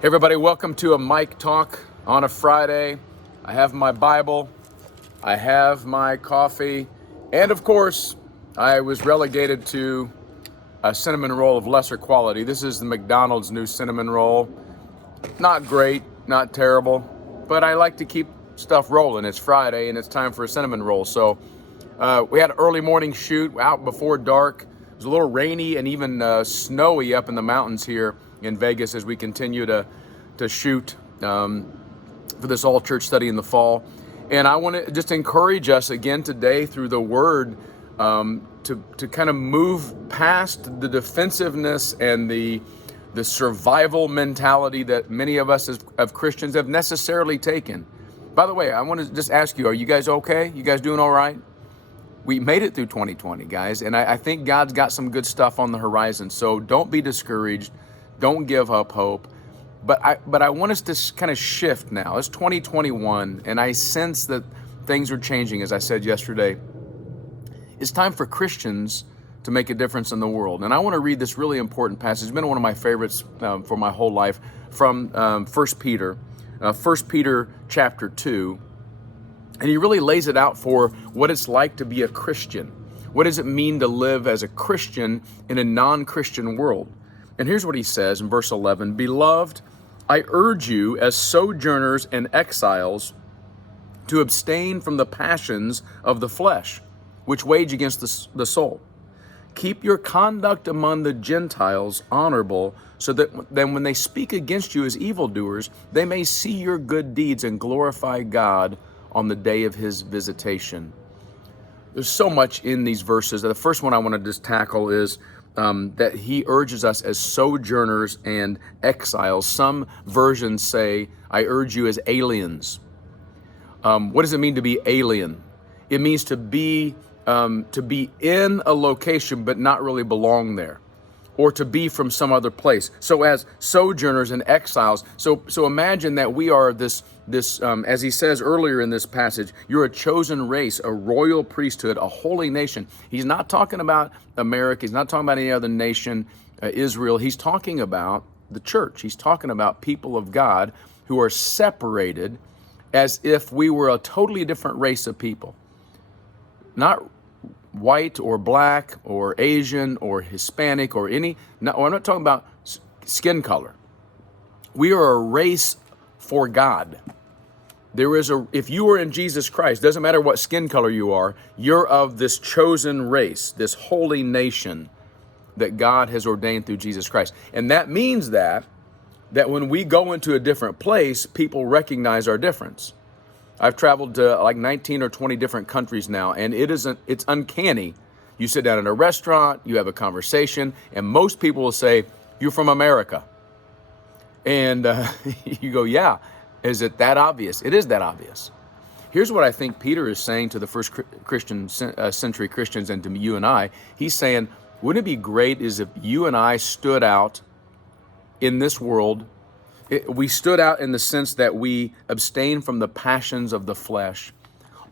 Hey everybody, welcome to a mic talk on a Friday. I have my Bible, I have my coffee, and of course, I was relegated to a cinnamon roll of lesser quality. This is the McDonald's new cinnamon roll. Not great, not terrible, but I like to keep stuff rolling. It's Friday and it's time for a cinnamon roll. So we had an early morning shoot out before dark. It was a little rainy and even snowy up in the mountains here in Vegas as we continue to shoot for this all church study in the fall. And I want to just encourage us again today through the word to kind of move past the defensiveness and the survival mentality that many of us as Christians have necessarily taken. By the way, I want to just ask you, are you guys okay? You guys doing all right? We made it through 2020, guys, and I think God's got some good stuff on the horizon. So don't be discouraged. Don't give up hope. But I want us to kind of shift now. It's 2021, and I sense that things are changing, as I said yesterday. It's time for Christians to make a difference in the world. And I want to read this really important passage. It's been one of my favorites for my whole life from 1 Peter. 1 Peter chapter 2. And he really lays it out for what it's like to be a Christian. What does it mean to live as a Christian in a non-Christian world? And here's what he says in verse 11. Beloved, I urge you as sojourners and exiles to abstain from the passions of the flesh, which wage against the soul. Keep your conduct among the Gentiles honorable, so that then when they speak against you as evildoers, they may see your good deeds and glorify God on the day of his visitation. There's so much in these verses. The first one I want to just tackle is that he urges us as sojourners and exiles. Some versions say, I urge you as aliens. What does it mean to be alien? It means to be in a location but not really belong there, or to be from some other place. So as sojourners and exiles, so imagine that we are this as he says earlier in this passage, you're a chosen race, a royal priesthood, a holy nation. He's not talking about America. He's not talking about any other nation, Israel. He's talking about the church. He's talking about people of God who are separated as if we were a totally different race of people. Not white or black or Asian or Hispanic or I'm not talking about skin color. We are a race for God. If you are in Jesus Christ, doesn't matter what skin color you are, you're of this chosen race, this holy nation that God has ordained through Jesus Christ. And that means that when we go into a different place, people recognize our difference. I've traveled to like 19 or 20 different countries now, and it's uncanny. You sit down in a restaurant, you have a conversation, and most people will say, you're from America. And you go, yeah, is it that obvious? It is that obvious. Here's what I think Peter is saying to the first century Christians and to you and I. He's saying, wouldn't it be great is if you and I stood out in this world. We stood out in the sense that we abstain from the passions of the flesh,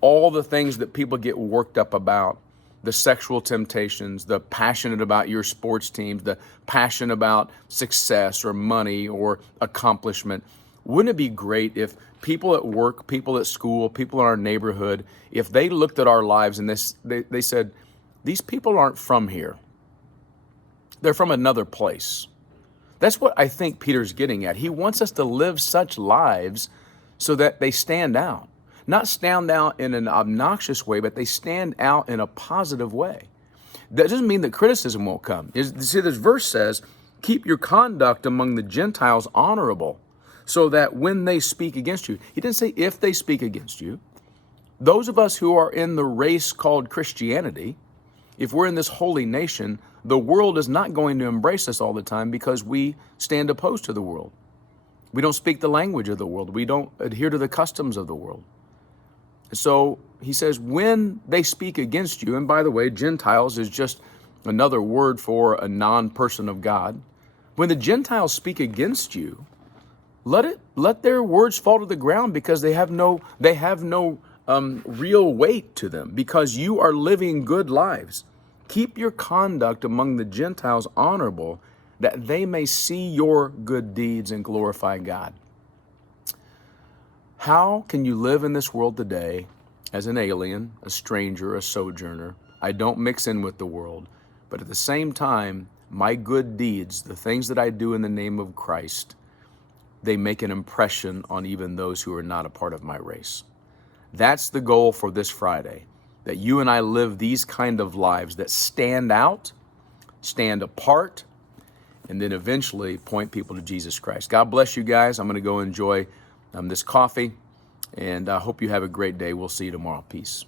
all the things that people get worked up about, the sexual temptations, the passionate about your sports teams, the passion about success or money or accomplishment. Wouldn't it be great if people at work, people at school, people in our neighborhood, if they looked at our lives and they said, these people aren't from here. They're from another place. That's what I think Peter's getting at. He wants us to live such lives so that they stand out. Not stand out in an obnoxious way, but they stand out in a positive way. That doesn't mean that criticism won't come. See, this verse says, keep your conduct among the Gentiles honorable, so that when they speak against you, he didn't say if they speak against you. Those of us who are in the race called Christianity, if we're in this holy nation, the world is not going to embrace us all the time because we stand opposed to the world. We don't speak the language of the world. We don't adhere to the customs of the world. So he says, when they speak against you, and by the way, Gentiles is just another word for a non-person of God. When the Gentiles speak against you, let their words fall to the ground because they have no real weight to them because you are living good lives. Keep your conduct among the Gentiles honorable, that they may see your good deeds and glorify God. How can you live in this world today as an alien, a stranger, a sojourner? I don't mix in with the world, but at the same time, my good deeds, the things that I do in the name of Christ, they make an impression on even those who are not a part of my race. That's the goal for this Friday, that you and I live these kind of lives that stand out, stand apart, and then eventually point people to Jesus Christ. God bless you guys. I'm going to go enjoy this coffee, and I hope you have a great day. We'll see you tomorrow. Peace.